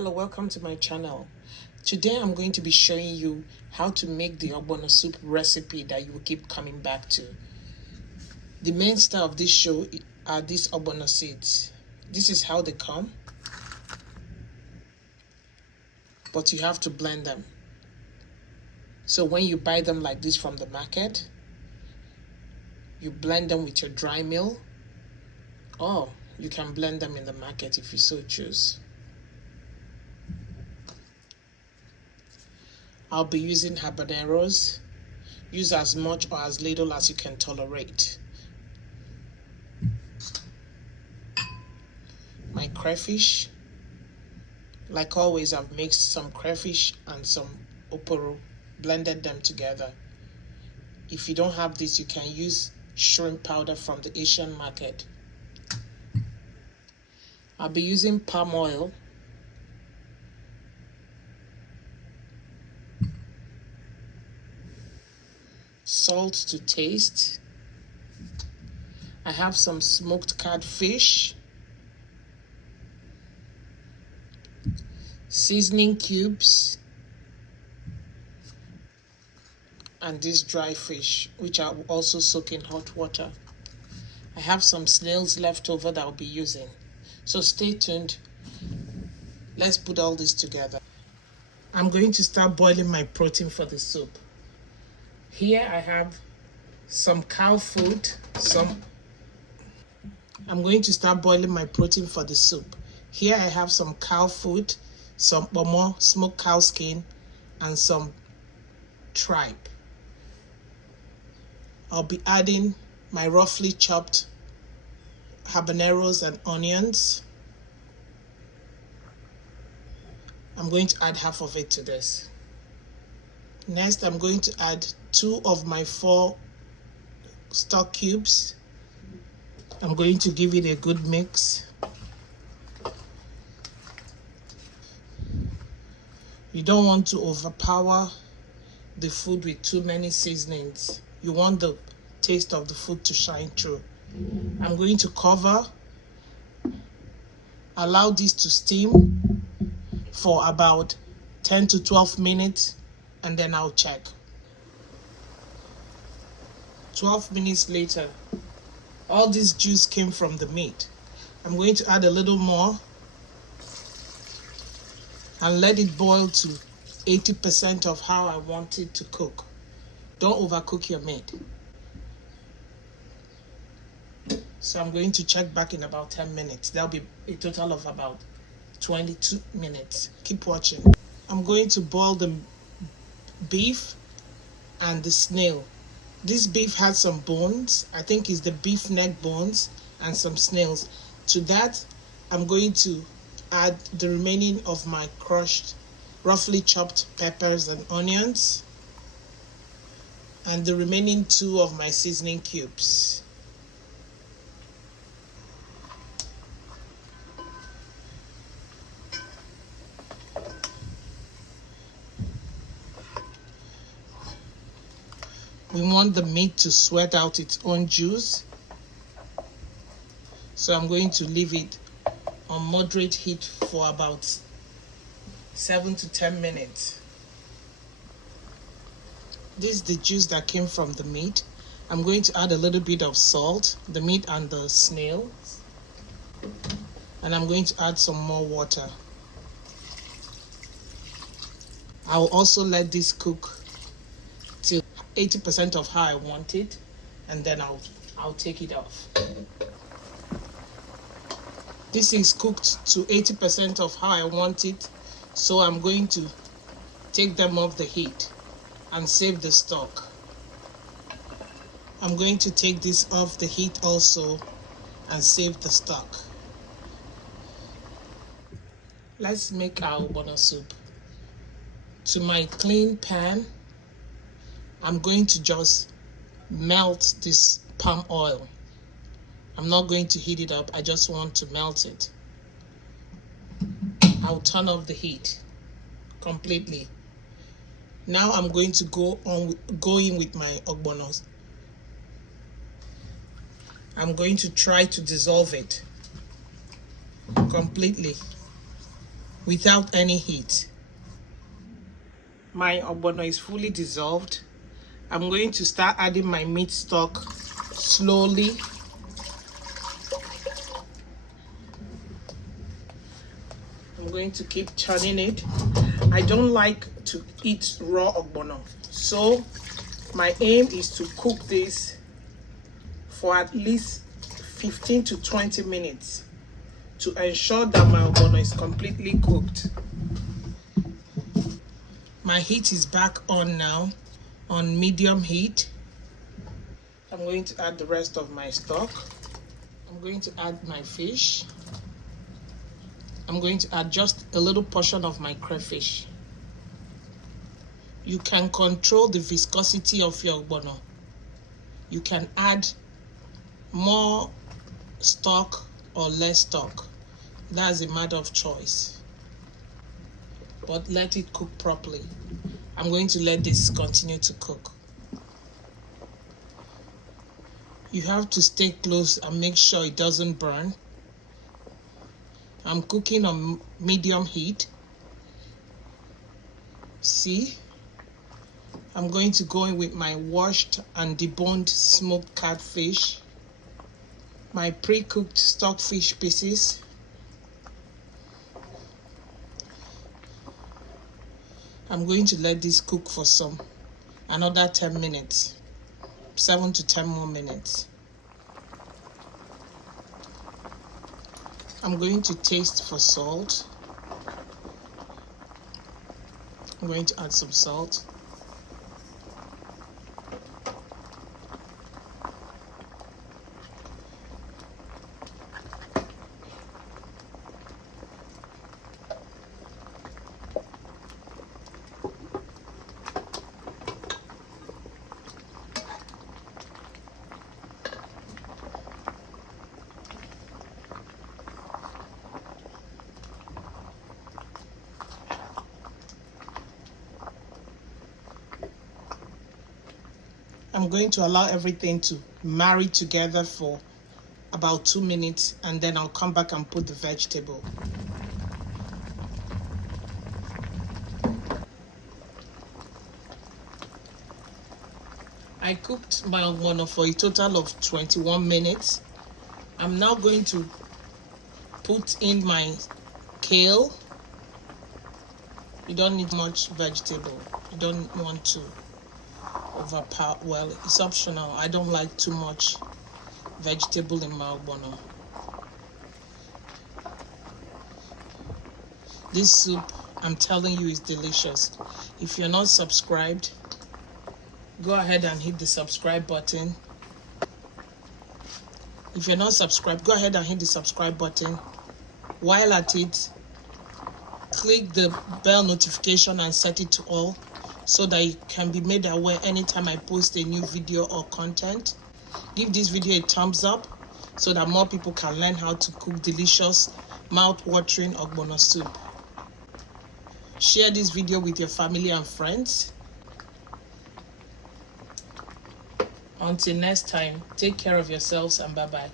Hello, welcome to my channel. Today I'm going to be showing you how to make the ogbono soup recipe that you will keep coming back to. The main star of this show are these ogbono seeds. This is how they come, but you have to blend them. So when you buy them like this from the market, you blend them with your dry mill, or you can blend them in the market if you so choose. I'll be using habaneros. Use as much or as little as you can tolerate. My crayfish. Like always, I've mixed some crayfish and some oporo, blended them together. If you don't have this, you can use shrimp powder from the Asian market. I'll be using palm oil. Salt to taste. I have some smoked catfish, seasoning cubes, and this dry fish, which I will also soak in hot water. I have some snails left over that I'll be using. So stay tuned. Let's put all this together. I'm going to start boiling my protein for the soup. Here I have some cow food, I'm going to start boiling my protein for the soup. Here I have some cow food, some ogbono, smoked cow skin, and some tripe. I'll be adding my roughly chopped habaneros and onions. I'm going to add half of it to this. Next, I'm going to add 2 of my 4 stock cubes. I'm going to give it a good mix. You don't want to overpower the food with too many seasonings. You want the taste of the food to shine through. I'm going to cover, allow this to steam for about 10 to 12 minutes, and then I'll check. 12 minutes later, all this juice came from the meat. I'm going to add a little more and let it boil to 80% of how I want it to cook. Don't overcook your meat. So I'm going to check back in about 10 minutes. That'll be a total of about 22 minutes. Keep watching. I'm going to boil the beef and the snail. This beef has some bones. I think it's the beef neck bones and some snails. To that, I'm going to add the remaining of my crushed, roughly chopped peppers and onions, and the remaining 2 of my seasoning cubes. We want the meat to sweat out its own juice. So I'm going to leave it on moderate heat for about 7 to 10 minutes. This is the juice that came from the meat. I'm going to add a little bit of salt, the meat and the snail. And I'm going to add some more water. I'll also let this cook till 80% of how I want it, and then I'll take it off. This is cooked to 80% of how I want it, so I'm going to take them off the heat and save the stock. I'm going to take this off the heat also and save the stock. Let's make our ogbono soup. To my clean pan, I'm going to just melt this palm oil. I'm not going to heat it up, I just want to melt it. I'll turn off the heat completely. Now I'm going to go in with my ogbonos. I'm going to try to dissolve it completely without any heat. My ogbono is fully dissolved. I'm going to start adding my meat stock slowly. I'm going to keep turning it. I don't like to eat raw ogbono, so my aim is to cook this for at least 15 to 20 minutes to ensure that my ogbono is completely cooked. My heat is back on now, on medium heat. I'm going to add the rest of my stock. I'm going to add my fish. I'm going to add just a little portion of my crayfish. You can control the viscosity of your ogbono. You can add more stock or less stock. That's a matter of choice. But let it cook properly. I'm going to let this continue to cook. You have to stay close and make sure it doesn't burn. I'm cooking on medium heat. See? I'm going to go in with my washed and deboned smoked catfish, my pre-cooked stockfish pieces, I'm going to let this cook for another 10 minutes, 7 to 10 more minutes. I'm going to taste for salt. I'm going to add some salt. I'm going to allow everything to marry together for about 2 minutes, and then I'll come back and put the vegetable. I cooked my ogbono for a total of 21 minutes. I'm now going to put in my kale. You don't need much vegetable. You don't want to overpower. Well, it's optional. I don't like too much vegetable in my ogbono. This soup, I'm telling you, is delicious. If you're not subscribed, go ahead and hit the subscribe button. If you're not subscribed, go ahead and hit the subscribe button. While at it, click the bell notification and set it to all, so that you can be made aware anytime I post a new video or content. Give this video a thumbs up so that more people can learn how to cook delicious, mouth-watering ogbono soup. Share this video with your family and friends. Until next time, take care of yourselves and bye-bye.